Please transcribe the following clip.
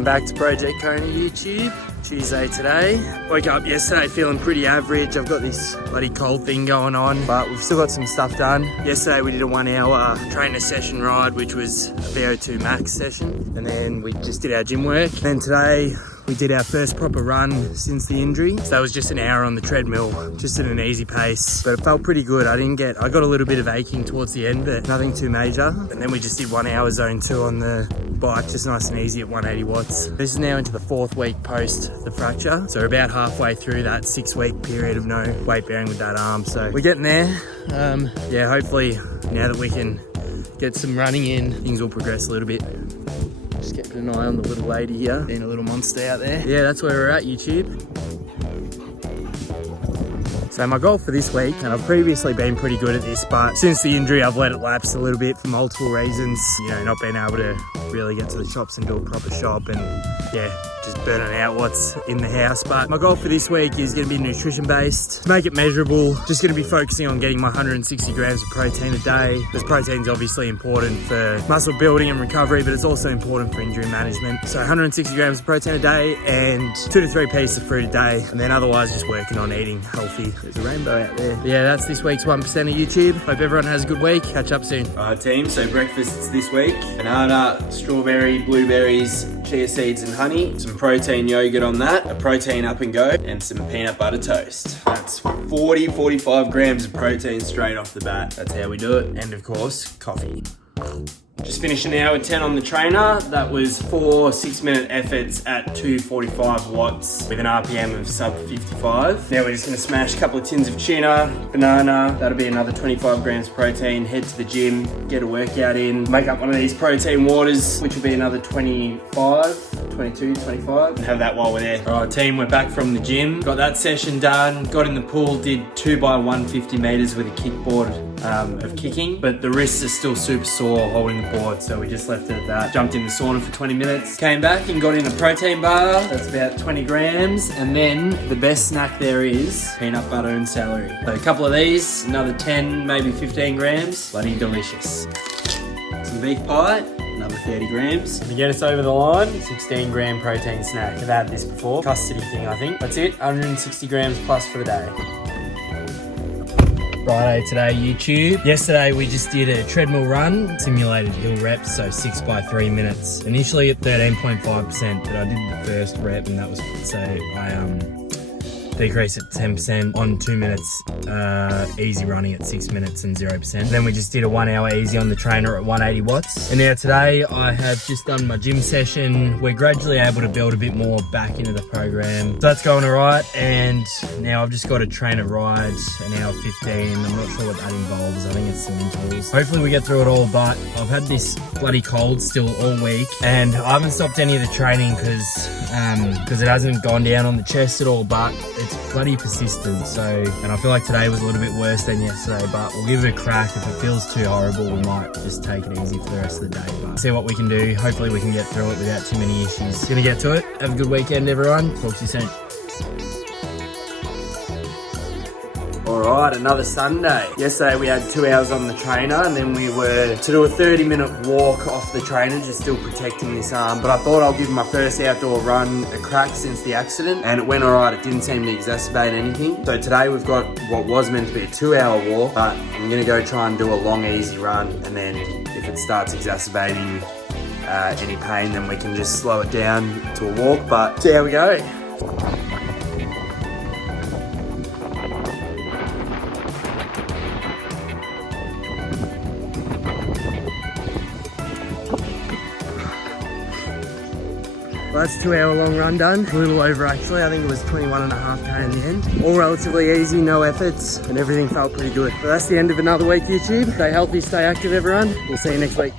Welcome back to Project Kona YouTube. Tuesday today. Woke up yesterday feeling pretty average. I've got this bloody cold thing going on, but we've still got some stuff done. Yesterday we did a 1 hour trainer session ride, which was a VO2 max session. And then we just did our gym work. Then today we did our first proper run since the injury. So that was just an hour on the treadmill, just at an easy pace, but it felt pretty good. I got a little bit of aching towards the end, but nothing too major. And then we just did 1 hour zone 2 on the bike, just nice and easy at 180 watts. This is now into the 4th week post the fracture. So we're about halfway through that 6-week period of no weight bearing with that arm. So we're getting there. Yeah, hopefully now that we can get some running in, things will progress a little bit. Just keeping an eye on the little lady here, being a little monster out there. Yeah, that's where we're at, YouTube. So my goal for this week, and I've previously been pretty good at this, but since the injury I've let it lapse a little bit for multiple reasons. You know, not being able to really get to the shops and do a proper shop, and yeah, just burning out what's in the house. But my goal for this week is going to be nutrition based, to make it measurable. Just going to be focusing on getting my 160 grams of protein a day, because protein's obviously important for muscle building and recovery, but it's also important for injury management. So 160 grams of protein a day and 2 to 3 pieces of fruit a day, and then otherwise just working on eating healthy. There's a rainbow out there. Yeah, that's this week's 1% of YouTube. Hope everyone has a good week. Catch up soon. Alright team, so breakfasts this week: banana, strawberry, blueberries, chia seeds and honey, some protein yogurt on that, a protein up and go, and some peanut butter toast. That's 45 grams of protein straight off the bat. That's how we do it. And of course, coffee. Just finished an hour 10 on the trainer. That was 4 6-minute efforts at 245 watts with an RPM of sub 55. Now we're just gonna smash a couple of tins of tuna, banana. That'll be another 25 grams of protein. Head to the gym, get a workout in, make up one of these protein waters, which will be another 22, 25, and have that while we're there. All right team, we're back from the gym. Got that session done, got in the pool, did 2x150 meters with a kickboard of kicking, but the wrists are still super sore holding the board, so we just left it at that. Jumped in the sauna for 20 minutes, came back and got in a protein bar. That's about 20 grams, and then the best snack there is peanut butter and celery. So a couple of these, another 10, maybe 15 grams. Bloody delicious. Some beef pie, another 30 grams. To get us over the line, 16 gram protein snack. I've had this before, custody thing I think. That's it, 160 grams plus for the day. Friday today, YouTube. Yesterday we just did a treadmill run, simulated hill reps, so 6 by 3 minutes. Initially at 13.5%, but I did the first rep and that was, so I decreased it to 10% on 2 minutes, easy running at 6 minutes and 0%. Then we just did a 1 hour easy on the trainer at 180 watts. And now today I have just done my gym session. We're gradually able to build a bit more back into the program. So that's going all right. And now I've just got a trainer ride, an hour 15. I'm not sure what that involves. I think it's some intervals. Hopefully we get through it all, but I've had this bloody cold still all week and I haven't stopped any of the training because it hasn't gone down on the chest at all, but it's bloody persistent. So, and I feel like today was a little bit worse than yesterday, but we'll give it a crack. If it feels too horrible, we might just take it easy for the rest of the day, but see what we can do. Hopefully we can get through it without too many issues. Gonna get to it. Have a good weekend, everyone. Talk to you soon. Alright, another Sunday. Yesterday we had 2 hours on the trainer, and then we were to do a 30-minute walk off the trainer, just still protecting this arm. But I thought I'll give my first outdoor run a crack since the accident, and it went alright. It didn't seem to exacerbate anything. So today we've got what was meant to be a 2-hour walk, but I'm gonna go try and do a long, easy run, and then if it starts exacerbating any pain, then we can just slow it down to a walk. But see how we go. Well, that's a 2-hour long run done. A little over actually. I think it was 21.5k in the end. All relatively easy, no efforts, and everything felt pretty good. But that's the end of another week, YouTube. Stay healthy, stay active, everyone. We'll see you next week.